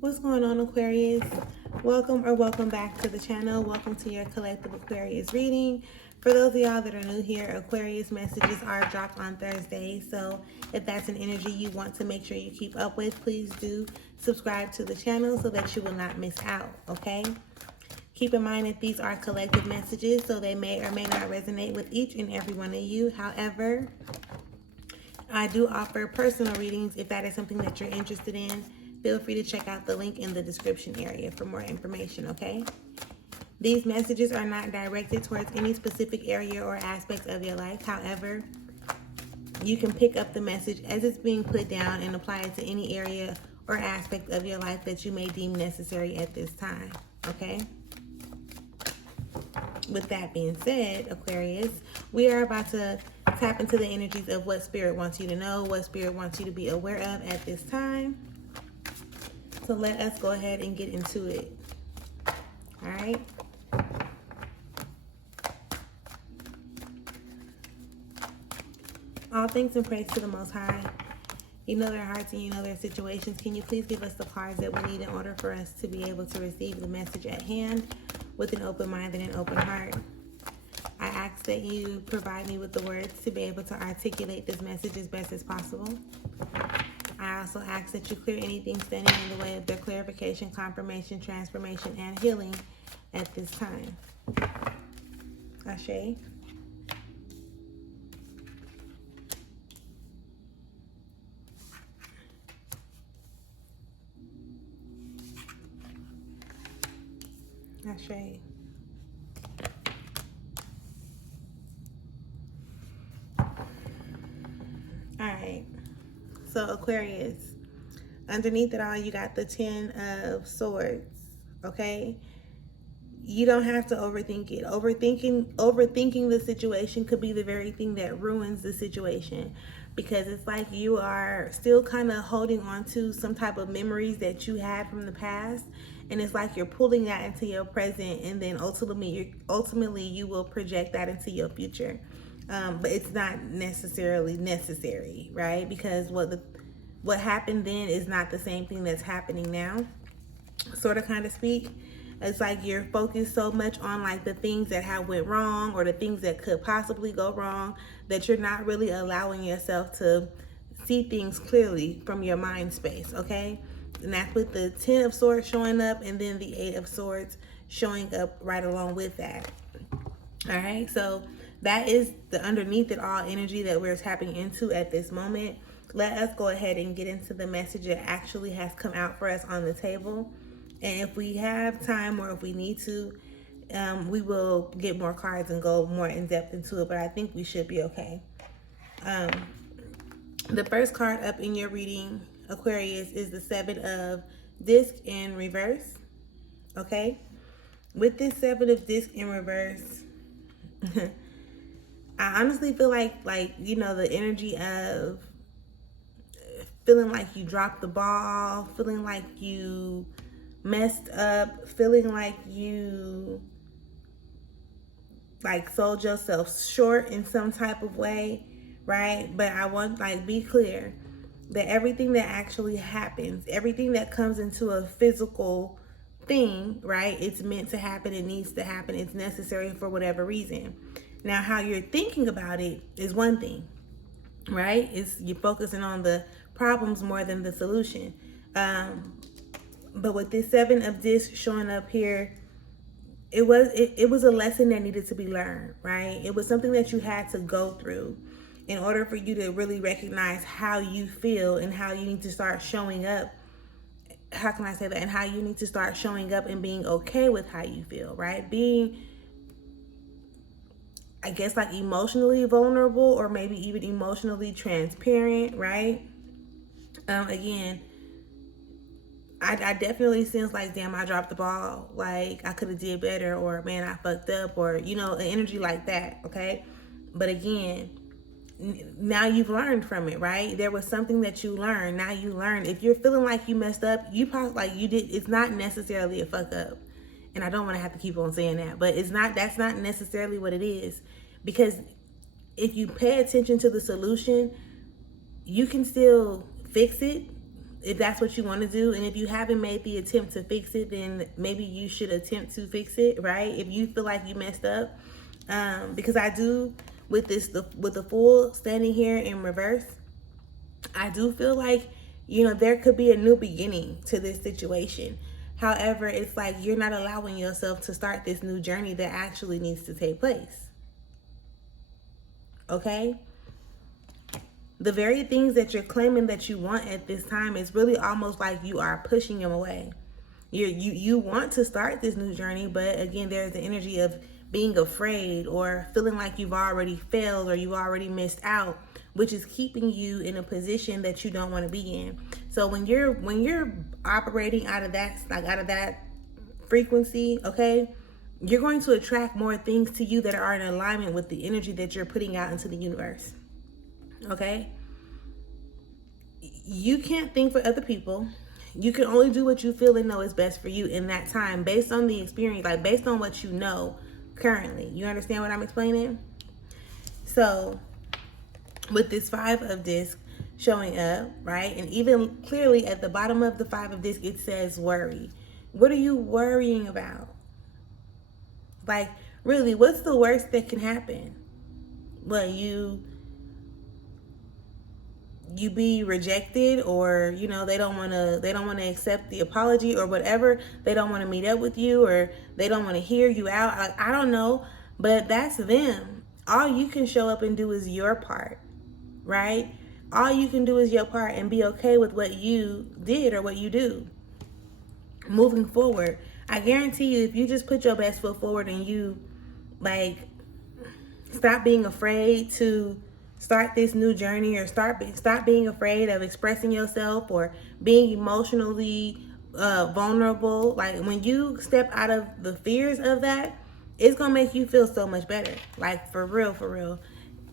What's going on, Aquarius? Welcome or welcome back to the channel. Welcome to your collective Aquarius reading. For those of y'all that are new here, Aquarius messages are dropped on Thursday. So if that's an energy you want to make sure you keep up with, please do subscribe to the channel so that you will not miss out, okay? Keep in mind that these are collective messages, so they may or may not resonate with each and every one of you. However, I do offer personal readings if that is something that you're interested in. Feel free to check out the link in the description area for more information, okay? These messages are not directed towards any specific area or aspect of your life. However, you can pick up the message as it's being put down and apply it to any area or aspect of your life that you may deem necessary at this time, okay? With that being said, Aquarius, we are about to tap into the energies of what Spirit wants you to know, what Spirit wants you to be aware of at this time. So let us go ahead and get into it. All right. All thanks and praise to the Most High. You know their hearts and you know their situations. Can you please give us the cards that we need in order for us to be able to receive the message at hand with an open mind and an open heart? I ask that you provide me with the words to be able to articulate this message as best as possible. I also ask that you clear anything standing in the way of their clarification, confirmation, transformation, and healing at this time. Ashe. Ashe. All right. So Aquarius, underneath it all, you got the 10 of Swords, okay? You don't have to overthink it. Overthinking the situation could be the very thing that ruins the situation, because it's like you are still kind of holding on to some type of memories that you had from the past, and it's like you're pulling that into your present, and then ultimately you will project that into your future. But it's not necessarily necessary, right? Because what happened then is not the same thing that's happening now, sort of kind of speak. It's like you're focused so much on like the things that have went wrong or the things that could possibly go wrong that you're not really allowing yourself to see things clearly from your mind space, okay? And that's with the 10 of Swords showing up and then the 8 of Swords showing up right along with that. All right, so that is the underneath it all energy that we're tapping into at this moment. Let us go ahead and get into the message that actually has come out for us on the table. And if we have time or if we need to, we will get more cards and go more in depth into it, but I think we should be okay. The first card up in your reading, Aquarius, is the 7 of Disc in reverse, okay? With this 7 of Disc in reverse, I honestly feel like, you know, the energy of feeling like you dropped the ball, feeling like you messed up, feeling like you sold yourself short in some type of way, right? But I want be clear that everything that actually happens, everything that comes into a physical thing, right? It's meant to happen, it needs to happen, it's necessary for whatever reason. Now, how you're thinking about it is one thing, right? You're focusing on the problems more than the solution. But with this 7 of Discs showing up here, it was a lesson that needed to be learned, right? It was something that you had to go through in order for you to really recognize how you feel and how you need to start showing up. How can I say that? And how you need to start showing up and being okay with how you feel, right? Being, I guess, emotionally vulnerable or maybe even emotionally transparent, right? Again, I definitely sense damn, I dropped the ball. I could have did better, or man, I fucked up, or, you know, an energy like that, okay? But again, now you've learned from it, right? There was something that you learned. Now you learned. If you're feeling like you messed up, you probably you did. It's not necessarily a fuck up. And I don't want to have to keep on saying that, but that's not necessarily what it is. Because if you pay attention to the solution, you can still fix it. if that's what you want to do. And if you haven't made the attempt to fix it, then maybe you should attempt to fix it, right? If you feel like you messed up. Because I do, with the Fool standing here in reverse, I do feel like, there could be a new beginning to this situation. However, it's like you're not allowing yourself to start this new journey that actually needs to take place. Okay? The very things that you're claiming that you want at this time is really almost like you are pushing them away. You want to start this new journey, but again, there's the energy of being afraid or feeling like you've already failed or you've already missed out, which is keeping you in a position that you don't want to be in. So when you're operating out of that frequency, okay, you're going to attract more things to you that are in alignment with the energy that you're putting out into the universe. Okay? You can't think for other people. You can only do what you feel and know is best for you in that time, based on the experience, like based on what you know currently. You understand what I'm explaining? So with this 5 of disc showing up, right? And even clearly at the bottom of the 5 of disc, it says worry. What are you worrying about? Like, really, what's the worst that can happen? Well, you be rejected, or they don't want to accept the apology or whatever. They don't want to meet up with you, or they don't want to hear you out. I don't know, but that's them. All you can show up and do is your part, right? All you can do is your part and be okay with what you did or what you do. Moving forward, I guarantee you, if you just put your best foot forward and you stop being afraid to start this new journey, or stop being afraid of expressing yourself or being emotionally vulnerable. Like, when you step out of the fears of that, it's gonna make you feel so much better. Like, for real.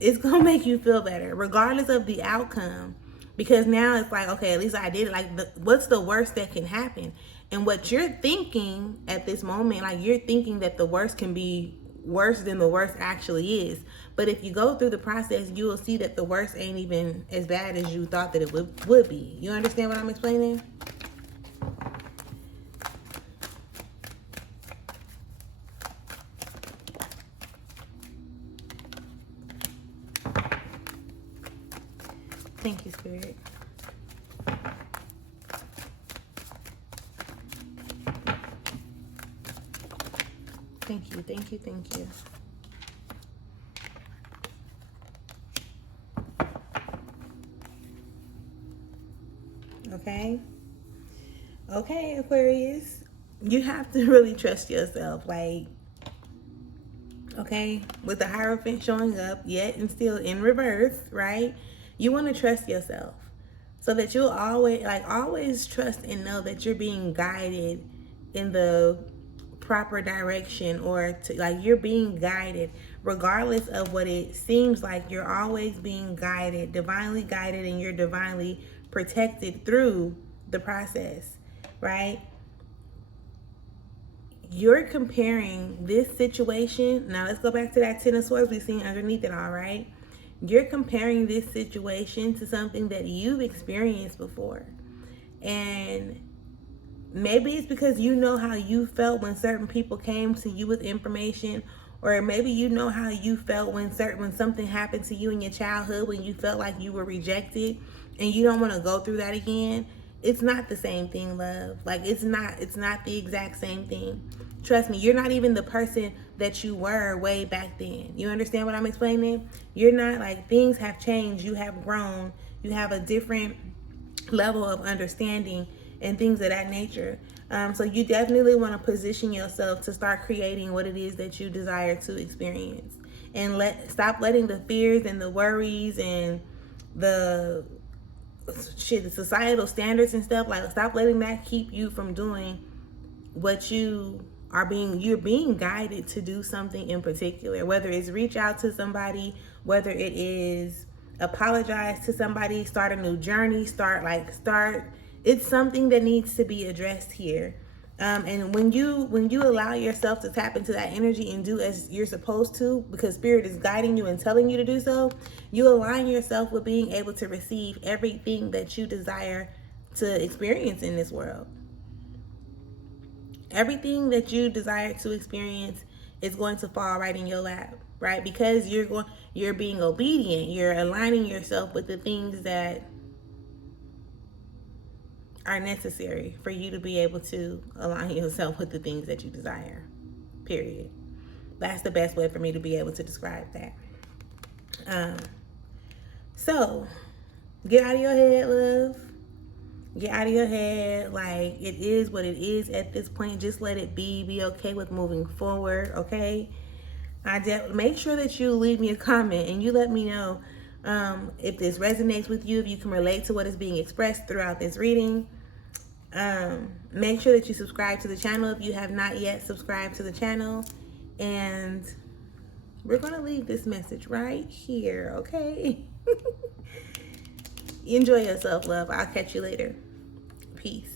It's gonna make you feel better regardless of the outcome, because now it's like, okay, at least I did it. Like, what's the worst that can happen? And what you're thinking at this moment, like, you're thinking that the worst can be worse than the worst actually is. But if you go through the process, you will see that the worst ain't even as bad as you thought that it would be. You understand what I'm explaining? Thank you, Spirit. Thank you. Okay, Aquarius. You have to really trust yourself. Like, okay, with the Hierophant showing up, yet and still in reverse, right? You want to trust yourself so that you'll always trust and know that you're being guided in the proper direction, or you're being guided regardless of what it seems like. You're always being guided, divinely guided, and you're divinely protected through the process, right? You're comparing this situation. Now let's go back to that 10 of Swords we've seen underneath it all, right? You're comparing this situation to something that you've experienced before. And maybe it's because you know how you felt when certain people came to you with information, or maybe you know how you felt when something happened to you in your childhood, when you felt like you were rejected and you don't want to go through that again. It's not the same thing, love. Like, it's not the exact same thing. Trust me, you're not even the person that you were way back then. You understand what I'm explaining? You're not, things have changed. You have grown. You have a different level of understanding and things of that nature. So you definitely want to position yourself to start creating what it is that you desire to experience. And stop letting the fears and the worries and the societal standards and stuff, stop letting that keep you from doing what you're being guided to do. Something in particular, whether it's reach out to somebody, whether it is apologize to somebody, start a new journey, it's something that needs to be addressed here. And when you allow yourself to tap into that energy and do as you're supposed to, because Spirit is guiding you and telling you to do so, you align yourself with being able to receive everything that you desire to experience in this world. Everything that you desire to experience is going to fall right in your lap, right? Because you're being obedient. You're aligning yourself with the things that are necessary for you to be able to align yourself with the things that you desire. Period. That's the best way for me to be able to describe that. So get out of your head, love. Get out of your head. Like, it is what it is at this point. Just let it be. Be okay with moving forward, okay? Make sure that you leave me a comment and you let me know if this resonates with you, if you can relate to what is being expressed throughout this reading. Make sure that you subscribe to the channel if you have not yet subscribed to the channel. And we're going to leave this message right here, okay? Enjoy yourself, love. I'll catch you later. Peace.